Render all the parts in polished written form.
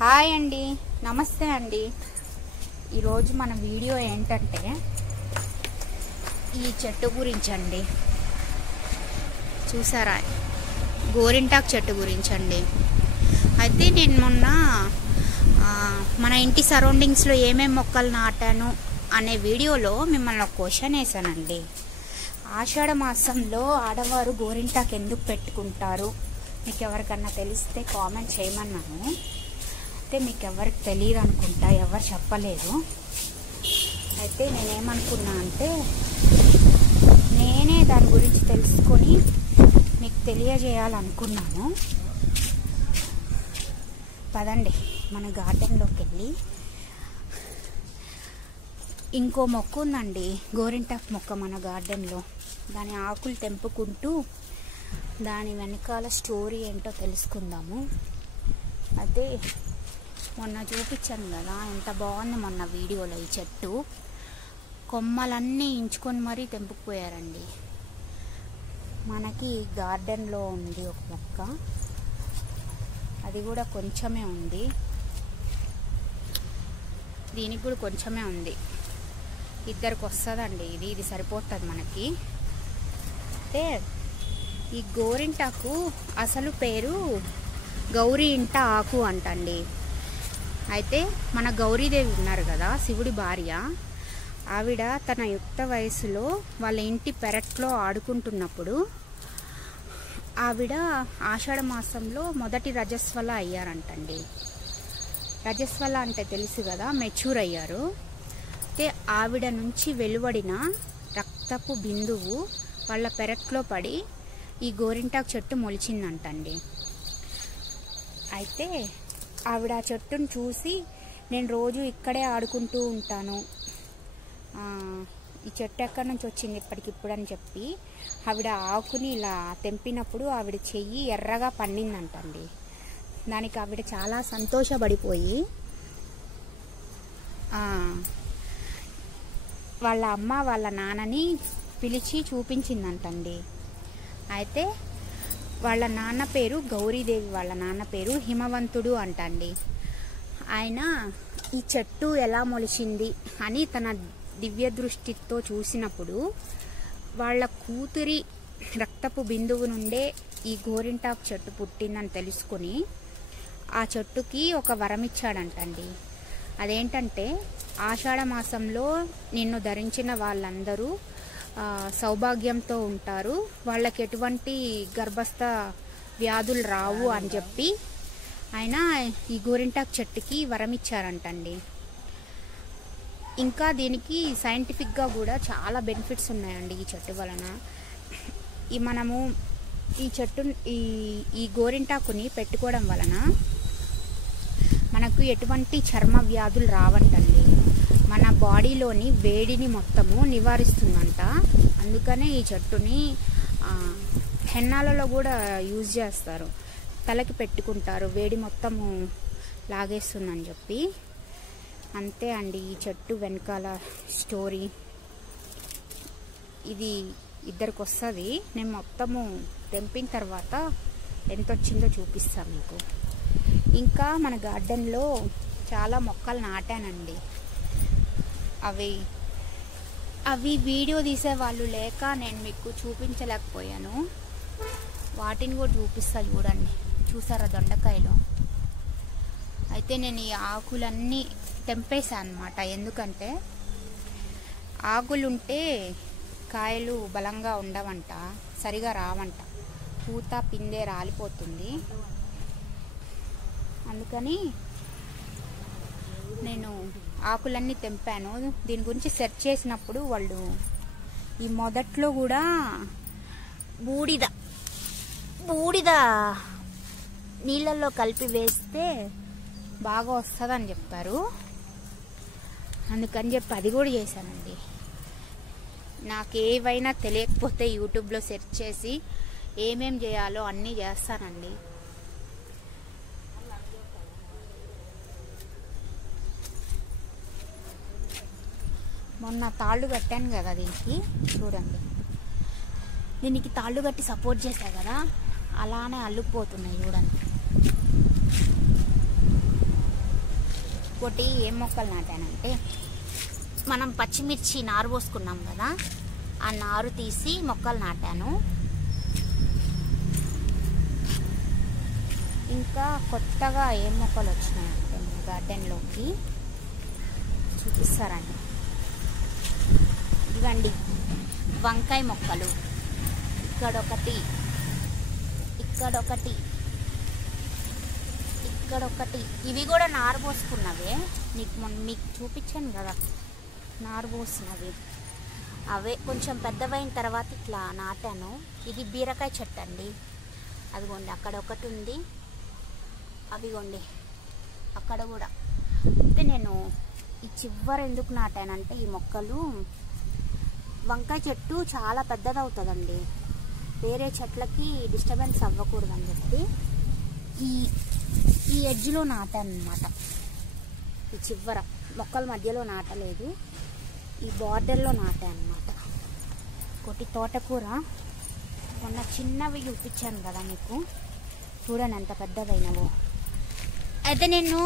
Hi అండి, నమస్తే అండి. ఈరోజు మన వీడియో ఏంటంటే ఈ చెట్టు గురించి అండి. చూసారా, గోరింటాకు చెట్టు గురించి అండి. అయితే నేను మొన్న మన ఇంటి సరౌండింగ్స్లో ఏమేమి మొక్కలు నాటాను అనే వీడియోలో మిమ్మల్ని ఒక క్వశ్చన్ వేసానండి. ఆషాఢ మాసంలో ఆడవారు గోరింటాకు ఎందుకు పెట్టుకుంటారు, మీకు ఎవరికన్నా తెలిస్తే కామెంట్ చేయమన్నాను. అయితే మీకు ఎవరికి తెలియదు అనుకుంటా, ఎవరు చెప్పలేదు. అయితే నేనేమనుకున్నా అంటే నేనే దాని గురించి తెలుసుకొని మీకు తెలియజేయాలనుకున్నాను. పదండి మన గార్డెన్లోకి వెళ్ళి. ఇంకో మొక్క ఉందండి, గోరింటాకు మొక్క మన గార్డెన్లో. దాని ఆకులు తెంపుకుంటూ దాని వెనకాల స్టోరీ ఏంటో తెలుసుకుందాము. అయితే మొన్న చూపించాను కదా, ఎంత బాగుంది మొన్న వీడియోలో. ఈ చెట్టు కొమ్మలన్నీ ఇంచుకొని మరీ తెంపుకుపోయారండి. మనకి గార్డెన్లో ఉంది ఒక మొక్క, అది కూడా కొంచెమే ఉంది. దీనికి కూడా కొంచెమే ఉంది, ఇద్దరికి వస్తుందండి. ఇది సరిపోతుంది మనకి. అంటే ఈ గోరింటాకు అసలు పేరు గౌరీ ఇంట ఆకు అంటండి. అయితే మన గౌరీదేవి ఉన్నారు కదా, శివుడి భార్య, ఆవిడ తన యుక్త వయసులో వాళ్ళ ఇంటి పెరట్లో ఆడుకుంటున్నప్పుడు ఆవిడ ఆషాఢ మాసంలో మొదటి రజస్వల అయ్యారంటండి. రజస్వల అంటే తెలుసు కదా, మెచ్యూర్ అయ్యారు. అయితే ఆవిడ నుంచి వెలువడిన రక్తపు బిందువు వాళ్ళ పెరట్లో పడి ఈ గోరింటాకు చెట్టు మొలిచిందంటండి. అయితే ఆవిడ ఆ చెట్టును చూసి, నేను రోజు ఇక్కడే ఆడుకుంటూ ఉంటాను, ఈ చెట్టు ఎక్కడి నుంచి వచ్చింది ఇప్పటికిప్పుడు అని చెప్పి ఆవిడ ఆకుని ఇలా తెంపినప్పుడు ఆవిడ చెయ్యి ఎర్రగా పండిందంటండి. దానికి ఆవిడ చాలా సంతోషపడిపోయి వాళ్ళ అమ్మ వాళ్ళ నాన్నని పిలిచి చూపించిందంటండి. అయితే వాళ్ళ నాన్న పేరు గౌరీదేవి, వాళ్ళ నాన్న పేరు హిమవంతుడు అంటండి. ఆయన ఈ చెట్టు ఎలా మొలిచింది అని తన దివ్య దృష్టితో చూసినప్పుడు వాళ్ళ కూతురి రక్తపు బిందువు నుండే ఈ గోరింటాకు చెట్టు పుట్టిందని తెలుసుకొని ఆ చెట్టుకి ఒక వరం ఇచ్చాడంటండి. అదేంటంటే, ఆషాఢ మాసంలో నిన్ను ధరించిన వాళ్ళందరూ సౌభాగ్యంతో ఉంటారు, వాళ్ళకి ఎటువంటి గర్భస్థ వ్యాధులు రావు అని చెప్పి ఆయన ఈ గోరింటాకు చెట్టుకి వరం ఇచ్చారంటండి. ఇంకా దీనికి సైంటిఫిక్గా కూడా చాలా బెనిఫిట్స్ ఉన్నాయండి ఈ చెట్టు వలన. మనము ఈ చెట్టు ఈ గోరింటాకుని పెట్టుకోవడం వలన మనకు ఎటువంటి చర్మ వ్యాధులు రావంటండి. మన బాడీలోని వేడిని మొత్తము నివారిస్తుందంట. అందుకనే ఈ చెట్టుని హెన్నాలలో కూడా యూజ్ చేస్తారు, తలకి పెట్టుకుంటారు, వేడి మొత్తము లాగేస్తుందని చెప్పి. అంతే అండి ఈ చెట్టు వెనకాల స్టోరీ. ఇది ఇద్దరికి వస్తుంది. నేను మొత్తము తెంపిన తర్వాత ఎంత వచ్చిందో చూపిస్తాను మీకు. ఇంకా మన గార్డెన్లో చాలా మొక్కలు నాటానండి. అవి వీడియో తీసేవాళ్ళు లేక నేను మీకు చూపించలేకపోయాను. వాటిని కూడా చూపిస్తా, చూడండి. చూసారా దొండకాయలు? అయితే నేను ఈ ఆకులన్నీ తెంపేశాను అన్నమాట. ఎందుకంటే ఆకులుంటే కాయలు బలంగా ఉండవంట, సరిగా రావంట, పూత పిందె రాలిపోతుంది. అందుకని నేను ఆకులన్నీ తెంపాను. దీని గురించి సెర్చ్ చేసినప్పుడు వాళ్ళు ఈ మొదట్లో కూడా బూడిద నీళ్ళల్లో కలిపి వేస్తే బాగా వస్తుందని చెప్పారు. అందుకని చెప్పి అది కూడా చేశానండి. నాకేవైనా తెలియకపోతే యూట్యూబ్లో సెర్చ్ చేసి ఏమేం చేయాలో అన్నీ చేస్తానండి. మొన్న తాళ్ళు కట్టాను కదా దీనికి, చూడండి. దీనికి తాళ్ళు కట్టి సపోర్ట్ చేశా కదా, అలానే అల్లుకుపోతున్నాయి చూడండి. ఇంకోటి ఏం మొక్కలు నాటానంటే మనం పచ్చిమిర్చి నారు పోసుకున్నాం కదా, ఆ నారు తీసి మొక్కలు నాటాను. ఇంకా కొత్తగా ఏం మొక్కలు వచ్చినాయంటే మన గార్డెన్లోకి చూపిస్తారండి. ఇవ్వండి వంకాయ మొక్కలు, ఇక్కడొకటి, ఇక్కడొకటి, ఇక్కడొకటి. ఇవి కూడా నారు పోసుకున్నవే, మీకు చూపించాను కదా నారు పోసినవి. అవే కొంచెం పెద్దవైన తర్వాత ఇట్లా నాటాను. ఇది బీరకాయ చెట్టు అండి, అదిగోండి అక్కడ ఒకటి ఉంది, అవిగోండి అక్కడ కూడా. అయితే నేను ఈ చివర ఎందుకు నాటానంటే ఈ మొక్కలు, వంకాయ చెట్టు చాలా పెద్దది అవుతుందండి, వేరే చెట్లకి డిస్టర్బెన్స్ అవ్వకూడదని చెప్పి ఈ ఎడ్జ్లో నాటాను అనమాట. ఈ చివర మొక్కల మధ్యలో నాటలేదు, ఈ బార్డర్లో నాటాను అనమాట. ఒకటి తోటకూర, మొన్న చిన్నవి చూపించాను కదా మీకు, చూడండి ఎంత పెద్దదైనవో. అయితే నేను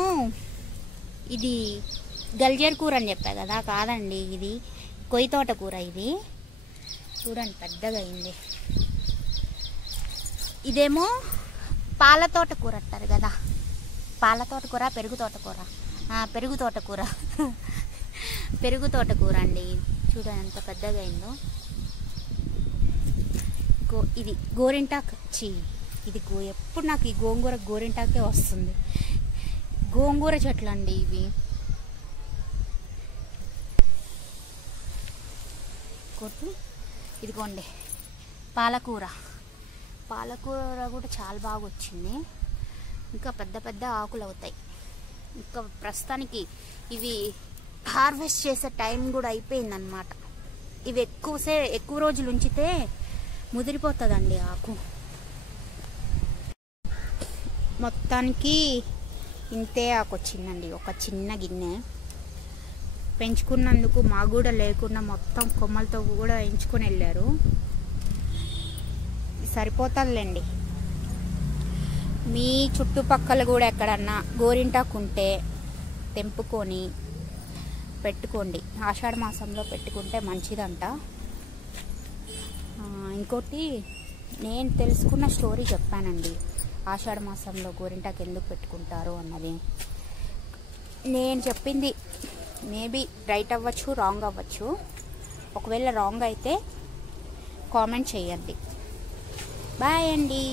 ఇది గల్జేరు కూర అని చెప్పా కదా, కాదండి ఇది కొయ్యి తోటకూర. ఇది చూడండి పెద్దగా అయింది. ఇదేమో పాల తోటకూర అంటారు కదా, పాల తోటకూర, పెరుగు తోటకూర, పెరుగు తోటకూర పెరుగు తోటకూర అండి. చూడండి ఎంత పెద్దగా అయిందో. ఇది గోరింటాకు, ఇది ఎప్పుడు నాకు ఈ గోంగూర గోరింటాకే వస్తుంది. గోంగూర చెట్లు అండి ఇవి. ఇదిగోండి పాలకూర, పాలకూర కూడా చాలా బాగా వచ్చింది. ఇంకా పెద్ద పెద్ద ఆకులు అవుతాయి. ఇంకా ప్రస్తుతానికి ఇవి హార్వెస్ట్ చేసే టైం కూడా అయిపోయిందన్నమాట. ఇవి ఎక్కువ రోజులు ఉంచితే ముదిరిపోతుందండి ఆకు. మొత్తానికి ఇంతే ఆకు వచ్చిందండి, ఒక చిన్న గిన్నె. పెంచుకున్నందుకు మాకు కూడా లేకుండా మొత్తం కొమ్మలతో కూడా ఎంచుకొని వెళ్ళారు. సరిపోతుందిలేండి. మీ చుట్టుపక్కల కూడా ఎక్కడన్నా గోరింటాకు ఉంటే తెంపుకొని పెట్టుకోండి. ఆషాఢ మాసంలో పెట్టుకుంటే మంచిదంట. ఇంకోటి నేను తెలుసుకున్న స్టోరీ చెప్పానండి, ఆషాఢ మాసంలో గోరింటాకు ఎందుకు పెట్టుకుంటారు అన్నది. నేను చెప్పింది మేబీ రైట్ అవ్వచ్చు, రాంగ్ అవ్వచ్చు. ఒకవేళ రాంగ్ అయితే కామెంట్ చేయండి. బాయ్ అండి.